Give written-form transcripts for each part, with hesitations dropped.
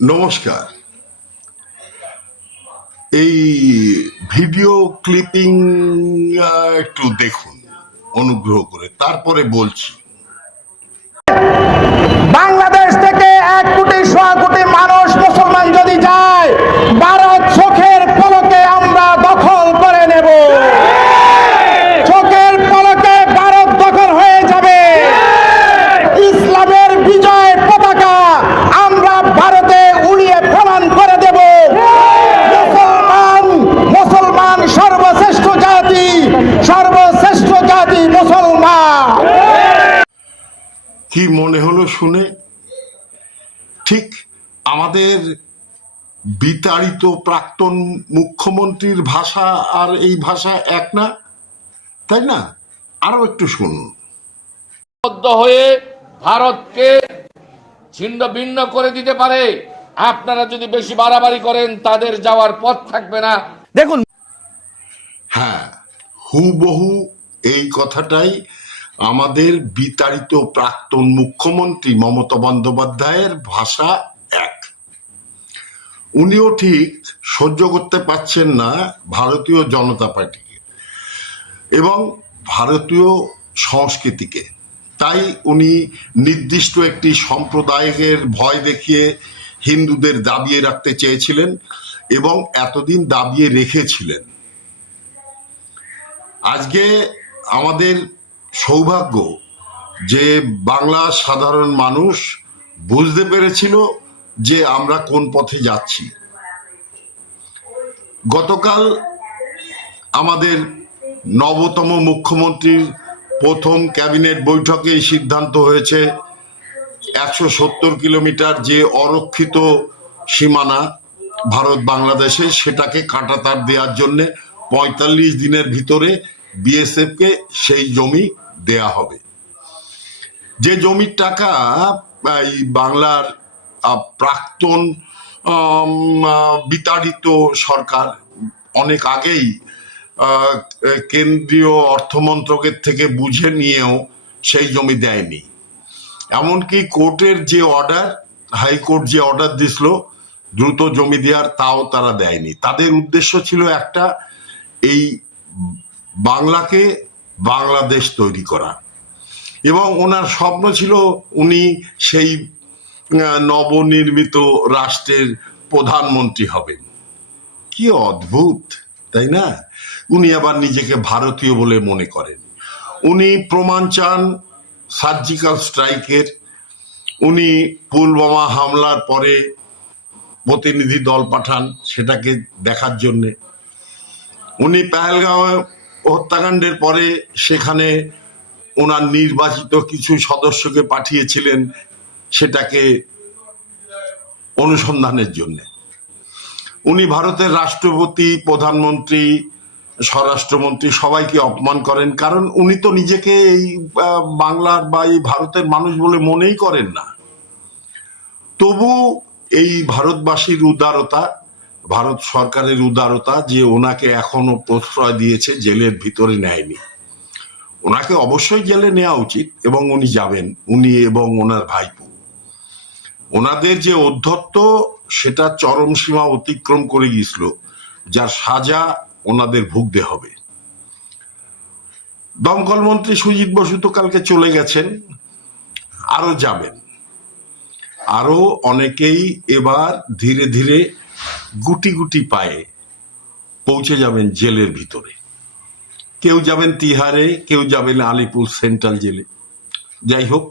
নমস্কার। এই video clipping একটু দেখুন অনুগ্রহ করে, তারপরে বলছি। বাংলাদেশ থেকে 1.6 কোটি মানুষ মুসলমান যদি যায়, ভারত চোখের পলকে আমরা দখল করে নেব। চোখের পলকে ভারত দখল হয়ে যাবে। ইসলামের বিজয় পতাকা আমরা ভারতে উড়িয়ে প্রমাণ করে দেব। মুসলমান সর্বশ্রেষ্ঠ জাতি মুসলমান। কি মনে হলো শুনে? ঠিক আমাদের বিতাড়িত প্রাক্তন মুখ্যমন্ত্রীর ভাষা আর এই ভাষা এক না, তাই না? আরো একটু শুনুন। হয়ে ভারতকে ছিন্ন ভিন্ন করে দিতে পারে। আপনারা যদি বেশি বাড়াবাড়ি করেন, তাদের যাওয়ার পথ থাকবে না। দেখুন, হ্যাঁ, হুবহু এই কথাটাই আমাদের বিতাড়িত প্রাক্তন মুখ্যমন্ত্রী মমতা বন্দ্যোপাধ্যায়ের ভাষা এক। উনিও ঠিক সহ্য করতে পারছেন না ভারতীয় জনতা পার্টিকে এবং ভারতীয় সংস্কৃতিকে। তাই উনি নির্দিষ্ট একটি সম্প্রদায়ের ভয় দেখিয়ে হিন্দুদের দাবিয়ে রাখতে চেয়েছিলেন এবং এতদিন দাবিয়ে রেখেছিলেন। আজকে আমাদের সৌভাগ্য যে বাংলা সাধারণ মানুষ বুঝতে পেরেছিল যে আমরা কোন পথে যাচ্ছি। গতকাল আমাদের নবতম মুখ্যমন্ত্রীর প্রথম ক্যাবিনেট বৈঠকে এই সিদ্ধান্ত হয়েছে 170 কিলোমিটার যে অরক্ষিত সীমানা ভারত বাংলাদেশে, সেটাকে কাঁটাতার দেওয়ার জন্য 45 দিনের ভিতরে বিএসএফ কে সেই জমি দেয়া হবে। যে জমির টাকা এই বাংলার প্রাক্তন বিতাড়িত সরকার অনেক আগেই কেন্দ্রীয় অর্থমন্ত্রকের থেকে বুঝে নিয়েও সেই জমি দেয়নি। এমনকি কোর্টের যে অর্ডার, হাইকোর্ট যে অর্ডার দিছিল দ্রুত জমি দেওয়ার, তাও তারা দেয়নি। তাদের উদ্দেশ্য ছিল একটা, এই বাংলাকে বাংলাদেশ তৈরি করা, এবং ওনার স্বপ্ন ছিল উনি সেই নবনির্মিত রাষ্ট্রের প্রধানমন্ত্রী হবেন। কি অদ্ভুত, তাই না? উনি আবার নিজেকে ভারতীয় বলে মনে করেন। উনি প্রমাণ চান সার্জিক্যাল স্ট্রাইকের। উনি পুলওয়ামা হামলার পরে প্রতিনিধি দল পাঠান সেটাকে দেখার জন্যে। উনি পেহেলগাঁও হত্যাকাণ্ডের পরে সেখানে ওনার নির্বাচিত কিছু সদস্যকে পাঠিয়েছিলেন সেটাকে অনুসন্ধানের জন্য। উনি ভারতের রাষ্ট্রপতি, প্রধানমন্ত্রী, স্বরাষ্ট্রমন্ত্রী সবাইকে অপমান করেন, কারণ উনি তো নিজেকে এই বাংলার বা এই ভারতের মানুষ বলে মনেই করেন না। তবু এই ভারতবাসীর উদারতা, ভারত সরকারের উদারতা যে ওনাকে এখনো প্রশ্রয় দিয়েছে, জেলের ভিতরে নেয়নি। ওনাকে অবশ্যই জেলে নেওয়া উচিত এবং উনি যাবেন, উনি এবং ওনার ভাইপো। ওনাদের যে অধ্যত্ত সেটা চরম সীমা অতিক্রম করে গিয়েছিল, যার সাজা ওনাদের ভুগতে হবে। দমকল মন্ত্রী সুজিত বসু তো কালকে চলে গেছেন, আরো যাবেন। আরো অনেকেই এবার ধীরে ধীরে গুটি গুটি পায়ে পৌঁছে যাবেন জেলের ভিতরে। কেউ যাবেন তিহারে, কেউ যাবেন আলিপুর সেন্ট্রাল জেলে। যাই হোক,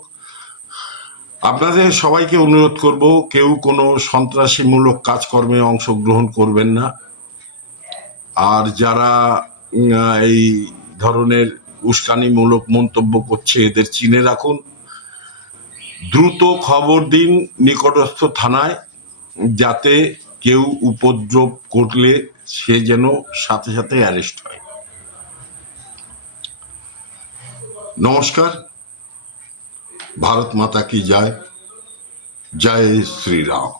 আপনাদের সবাইকে অনুরোধ করব, কেউ কোনো সন্ত্রাসীমূলক কাজকর্মে অংশগ্রহণ করবেন না। আর যারা এই ধরনের উস্কানিমূলক মন্তব্য করছে এদের চিনে রাখুন। দ্রুত খবর দিন নিকটস্থ থানায়, যাতে কেউ উপদ্রব করলে সে যেন সাথে সাথে অ্যারেস্ট হয়। নমস্কার। ভারত মাতা কি জয়। জয় শ্রীরাম।